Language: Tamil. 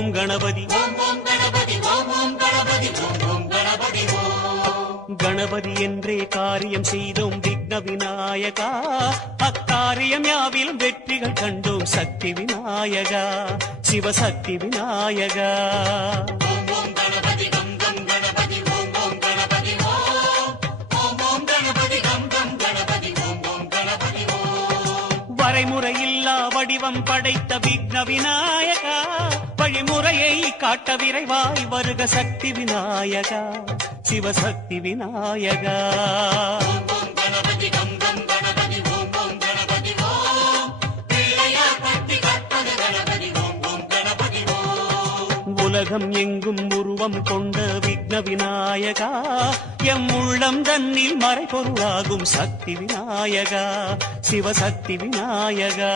ஓம் கணபதி கணபதி என்றே காரியம் செய்தோம் விக்ன விநாயகா, அக்காரியம் யாவிலும் வெற்றிகள் கண்டோம் சக்தி விநாயகா, சிவசக்தி விநாயகா. வரைமுறையில்லா வடிவம் படைத்த விக்ன விநாயகா, வழிமுறையை காட்ட விரைவாய் வருக சக்தி விநாயகா, சிவசக்தி விநாயகா. உலகம் எங்கும் உருவம் கொண்ட விக்ன விநாயகா, எம் உள்ளம் தன்னில் மறைபொருளாகும் சக்தி விநாயகா, சிவசக்தி விநாயகா.